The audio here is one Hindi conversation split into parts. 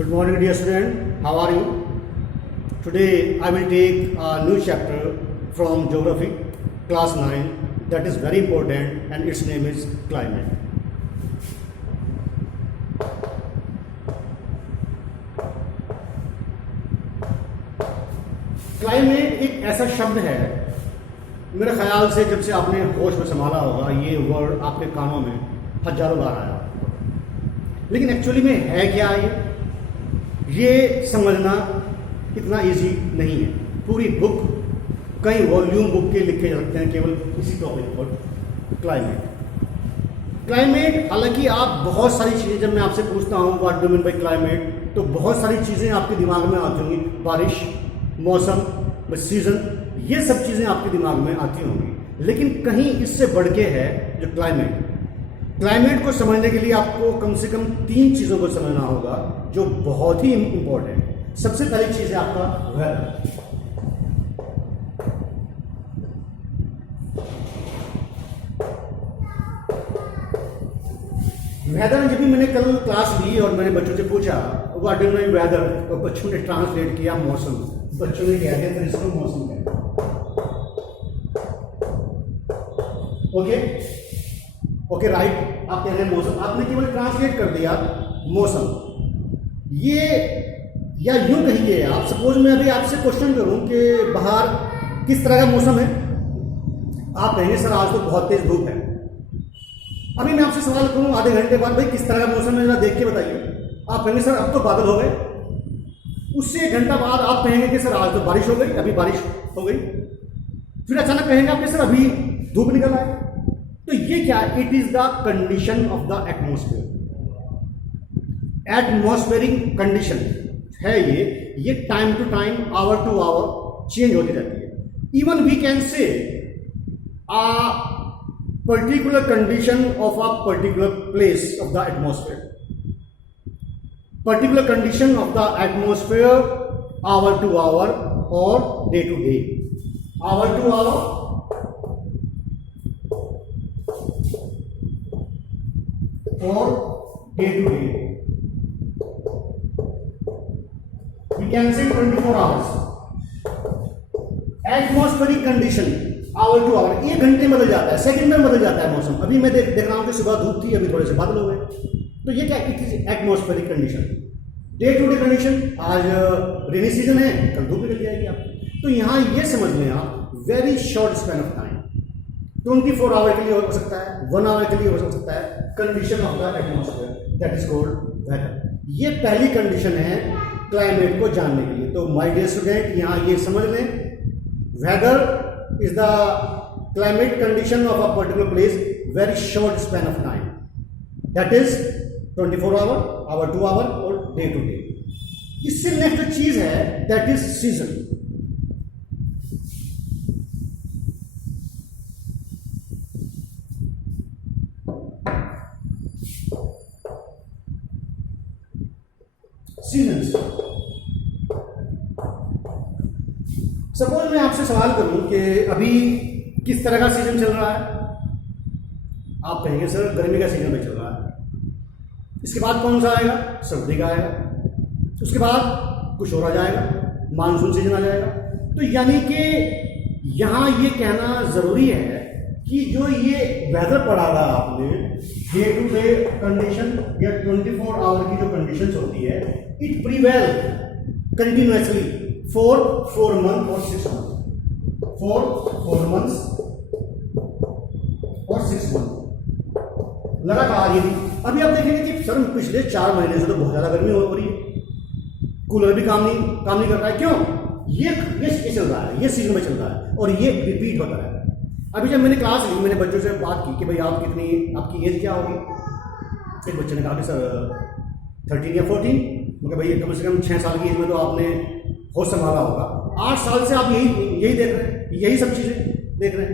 Good morning, dear student. How are you? Today I will take a new chapter from Geography, class 9, that is very important, and its name is climate. Climate एक ऐसा शब्द है, मेरे ख्याल से जब से आपने होश में संभाला होगा ये वर्ड आपके कानों में हजारों बार आया, लेकिन एक्चुअली में है क्या ये समझना इतना इजी नहीं है। पूरी बुक, कई वॉल्यूम बुक के लिखे जाते हैं केवल इसी टॉपिक पर, क्लाइमेट। हालांकि आप बहुत सारी चीज़ें, जब मैं आपसे पूछता हूँ what do mean by climate, तो बहुत सारी चीज़ें आपके दिमाग में आती होंगी। बारिश, मौसम, सीजन, ये सब चीज़ें आपके दिमाग में आती होंगी, लेकिन कहीं इससे बढ़ के है जो क्लाइमेट को समझने के लिए आपको कम से कम 3 चीज़ों को समझना होगा जो बहुत ही इंपॉर्टेंट है। सबसे पहली चीज़ है आपका वेदर। वेदर जब भी मैंने कल क्लास ली और मैंने बच्चों से पूछा व्हाट डू मीन वेदर, तो बच्चों ने ट्रांसलेट किया मौसम। बच्चों ने कह दिया फिर इसको मौसम कहते हैं। ओके राइट, आप कह रहे हैं मौसम, आपने केवल ट्रांसलेट कर दिया मौसम। ये या यूं कहिए, आप सपोज मैं अभी आपसे क्वेश्चन करूं कि बाहर किस तरह का मौसम है, आप कहेंगे सर आज तो बहुत तेज धूप है। अभी मैं आपसे सवाल करूं आधे घंटे बाद, भाई किस तरह का मौसम है जरा देख के बताइए, आप कहेंगे सर अब तो बादल हो गए। उससे 1 घंटा बाद आप कहेंगे कि सर आज तो बारिश हो गई, अभी बारिश हो गई। फिर अचानक कहेंगे आपके सर अभी धूप निकल आए। तो ये क्या, it is the condition of the atmosphere. Atmospheric condition है ये time to time, hour to hour change होती रहती है। Even we can say a particular condition of a particular place of the atmosphere, particular condition of the atmosphere, hour to hour और day to day. Hour to hour और day to day, we can say 24 hours। Atmospheric condition hour to hour, 1 घंटे में बदल जाता है, सेकंड में बदल जाता है मौसम। अभी मैं देख रहा हूं कि सुबह धूप थी, अभी थोड़े से बादल हो गए। तो ये क्या, it is atmospheric condition. Day to day condition, आज रेनी सीजन है, कल धूप निकल जाएगी आपकी। तो यहां ये समझ लें आप, very short span of time, 24 hour के लिए हो सकता है, 1 आवर के लिए हो सकता है, condition of the atmosphere, that is called weather. ये पहली कंडीशन है क्लाइमेट को जानने के लिए। तो माय डियर स्टूडेंट, यहां ये समझ लें, weather is the climate condition of a particular place, very short span of time, that is 24 hour, hour to hour और डे टू डे। इससे नेक्स्ट चीज है that is season. Seasons, suppose मैं आपसे सवाल करूं कि अभी किस तरह का सीजन चल रहा है, आप कहेंगे सर गर्मी का सीजन में चल रहा है। इसके बाद कौन सा आएगा, सर्दी का आएगा। उसके बाद कुछ और आ जाएगा, मानसून सीजन आ जाएगा। तो यानी कि यहां ये कहना जरूरी है कि जो ये वेदर पढ़ा रहा आपने, डे टू डे कंडीशन या 24 आवर की जो कंडीशंस होती है, it prevail continuously for 4 month और 6 मंथ, फॉर 4 मंथ्स और 6 मंथ लगातार। ये अभी आप देखेंगे कि सर पिछले 4 महीने से तो बहुत ज्यादा गर्मी हो रही है, कूलर भी काम नहीं कर रहा है। क्यों? ये चल रहा है, ये सीजन में चल रहा है और ये रिपीट होता है। अभी जब मैंने क्लास ली, मैंने बच्चों से बात की कि भाई आप कितनी, आपकी एज क्या होगी। एक बच्चे ने कहा कि सर 13 या 14। मगर भाई कम से कम 6 साल की एज में तो आपने होश संभाला होगा, 8 साल से आप यही देख रहे हैं, यही सब चीज़ें देख रहे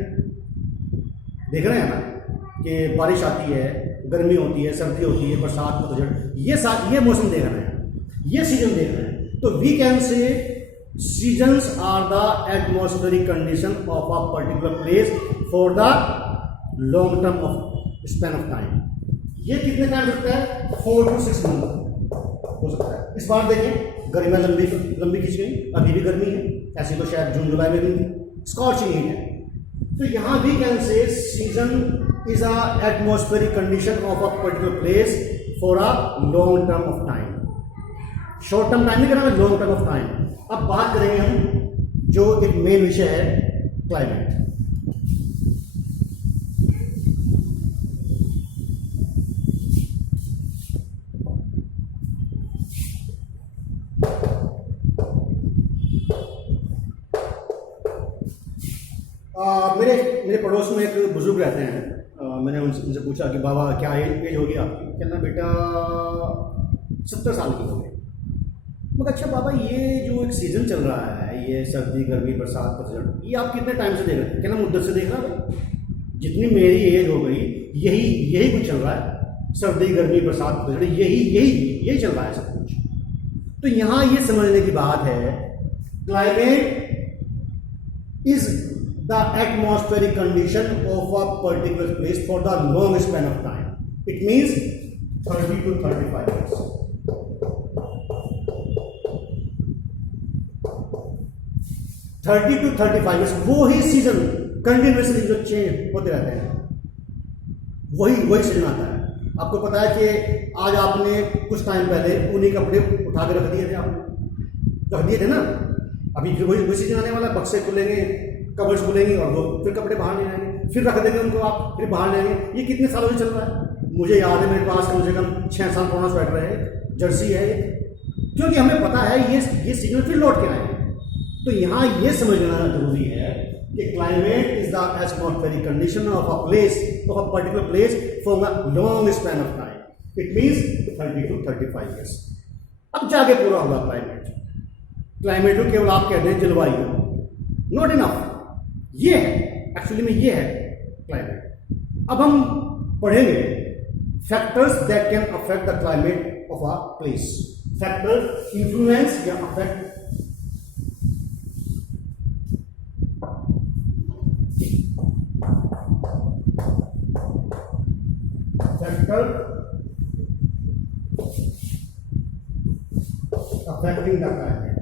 हैं ना, कि बारिश आती है, गर्मी होती है, सर्दी होती है, बरसात, पतझड़, ये मौसम देख रहे हैं, ये सीजन देख रहे हैं। तो we can say seasons are the atmospheric condition of a particular place for the long term of span of time। ये कितने टाइम रखता है, 4 to 6 मंथ। हो सकता है। इस बार देखें गर्मियाँ लंबी लंबी खींच गई, अभी भी गर्मी है, ऐसी तो शायद जून जुलाई में भी स्कॉचिंग ही है। तो यहाँ भी can say season is a atmospheric condition of a particular place for a long term of time. Short term time नहीं करना, लॉन्ग टर्म ऑफ टाइम। अब बात करेंगे हम जो एक मेन विषय है, क्लाइमेट। मेरे मेरे पड़ोस में एक बुजुर्ग रहते हैं। मैंने उनसे पूछा कि बाबा क्या एज होगी आपकी? कहना बेटा 70 साल की हो गई। मगर अच्छा बाबा ये जो एक सीज़न चल रहा है, ये सर्दी गर्मी बरसात पतझड़, ये आप कितने टाइम से देख रहे हैं? कहना मुद्दत से देख रहा है, जितनी मेरी एज हो गई यही कुछ चल रहा है, सर्दी गर्मी बरसात पतझड़ यही चल रहा है सब कुछ। तो यहाँ ये समझने की बात है, climate is the atmospheric condition of a particular place for the long span of time. It means 30 to 35 years. 30 to 35 years वो ही सीजन कंटिन्यूसली जो चेंज होते रहते हैं, वही सीजन आता है। आपको पता है कि आज आपने कुछ टाइम पहले ऊनी कपड़े उठा के रख दिए थे, आपने रख दिए थे ना, अभी फिर वही सीजन आने वाला है, बक्से खुलेंगे, कवर्स खुलेंगी और वो फिर कपड़े बाहर ले आएंगे, फिर रख देंगे उनको, आप फिर बाहर ले आएंगे। ये कितने सालों से चल रहा है? मुझे याद है मेरे पास कम से कम 6 साल पुराना स्वेटर है, जर्सी है, क्योंकि हमें पता है ये सीजन फिर लौट के आएंगे। तो यहाँ ये समझना जरूरी है कि climate is the atmospheric condition of a place, of a particular place for a long span of time. It means 30 to 35 years. अब जाके पूरा होगा क्लाइमेट। क्लाइमेट को केवल आप कहते हैं जलवायु, नॉट इनफ। ये है एक्चुअली में, ये है क्लाइमेट। अब हम पढ़ेंगे factors that can affect the climate of a place. Factor influence या affect factor affecting the climate.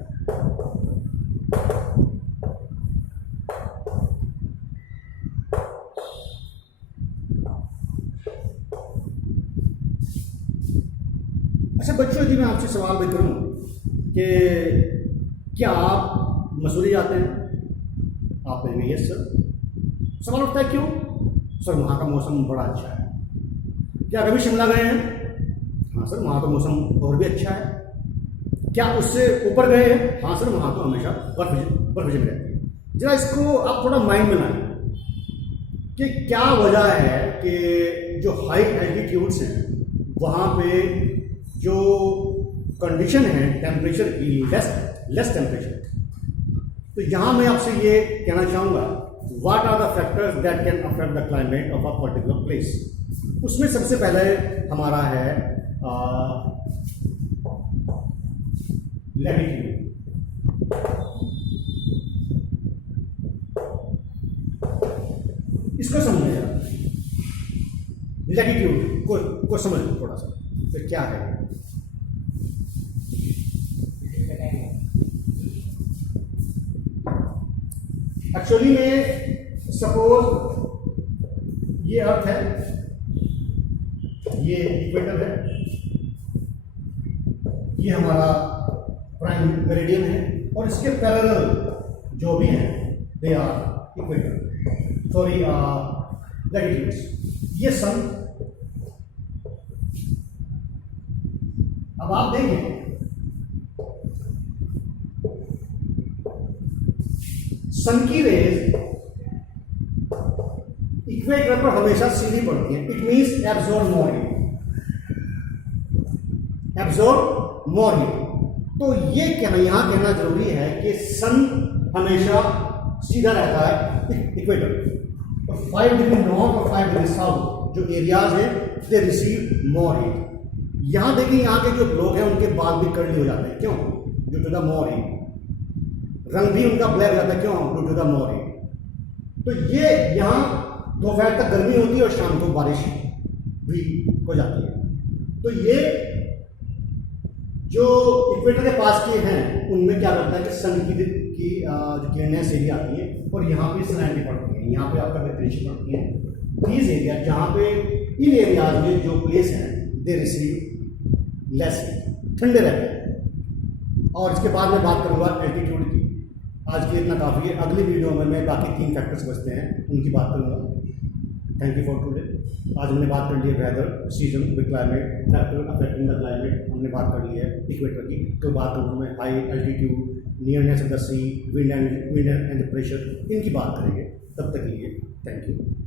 अच्छा बच्चों, यदि मैं आपसे सवाल भी करूं कि क्या आप मसूरी जाते हैं? आप कहेंगे यस सर। सवाल उठता है क्यों? सर वहाँ का मौसम बड़ा अच्छा है। क्या कभी शिमला गए हैं? हाँ सर, वहाँ का मौसम और भी अच्छा है। क्या उससे ऊपर गए हैं? हाँ सर, वहाँ तो हमेशा बर्फ जमी रहती है। जरा इसको आप थोड़ा माइंड में लाएं कि क्या वजह है कि जो हाई एल्टीट्यूड्स हैं वहाँ पे जो कंडीशन है टेम्परेचर की, लेस टेम्परेचर। तो यहाँ मैं आपसे ये कहना चाहूँगा, what are the factors that can affect the climate of a particular place. उसमें सबसे पहले हमारा है लैटिट्यूड। इसको समझिए, लैटिट्यूड को समझ लो थोड़ा सा, तो क्या है। एक्चुअली में सपोज ये अर्थ है, ये इक्वेटर है, ये हमारा प्राइम मेरिडियन है, और इसके पैरेलल जो भी हैं they are equator, sorry latitudes. ये सन, अब आप देखें सन की रेज इक्वेटर पर हमेशा सीधी पड़ती है। It means absorb more heat, absorb more heat. तो ये यहाँ कहना जरूरी है कि सन हमेशा सीधा रहता है इक्वेटर। तो 5 डिग्री नॉर्थ और 5 डिग्री साउथ जो एरियाज हैं दे रिसीव मोर हीट। यहाँ देखिए, यहाँ के जो लोग हैं उनके बाल भी कर्ली हो जाते हैं, क्यों? Due to the more heat. रंग भी उनका ब्लैक रहता है, क्यों? Due to the more heat. तो ये यहाँ दोपहर तक गर्मी होती है और शाम को बारिश भी हो जाती है। तो ये जो इक्वेटर के पास के हैं उनमें क्या करता है कि सन की जो किरणें सीधी आती हैं और यहाँ पे सनलाइट भी पड़ती है, यहाँ पे आपका वेपरेशन पड़ती है। दीज एरिया जहाँ पे इन एरियाज में जो प्लेस हैं दे रिसीव लेस ठंडे रहते हैं। और इसके बाद मैं बात करूँगा एल्टीट्यूड की। आज के इतना काफ़ी है, अगली वीडियो में मैं बाकी 3 फैक्टर्स बचते हैं उनकी बात करूँगा। Thank you for today. आज हमने बात कर ली है weather, season with climate, factor affecting the climate, हमने बात कर ली है इक्वेटर की। तो बात करूँगा मैं high altitude, nearness of the sea, wind and the pressure, इनकी बात करेंगे। तब तक के लिए थैंक यू।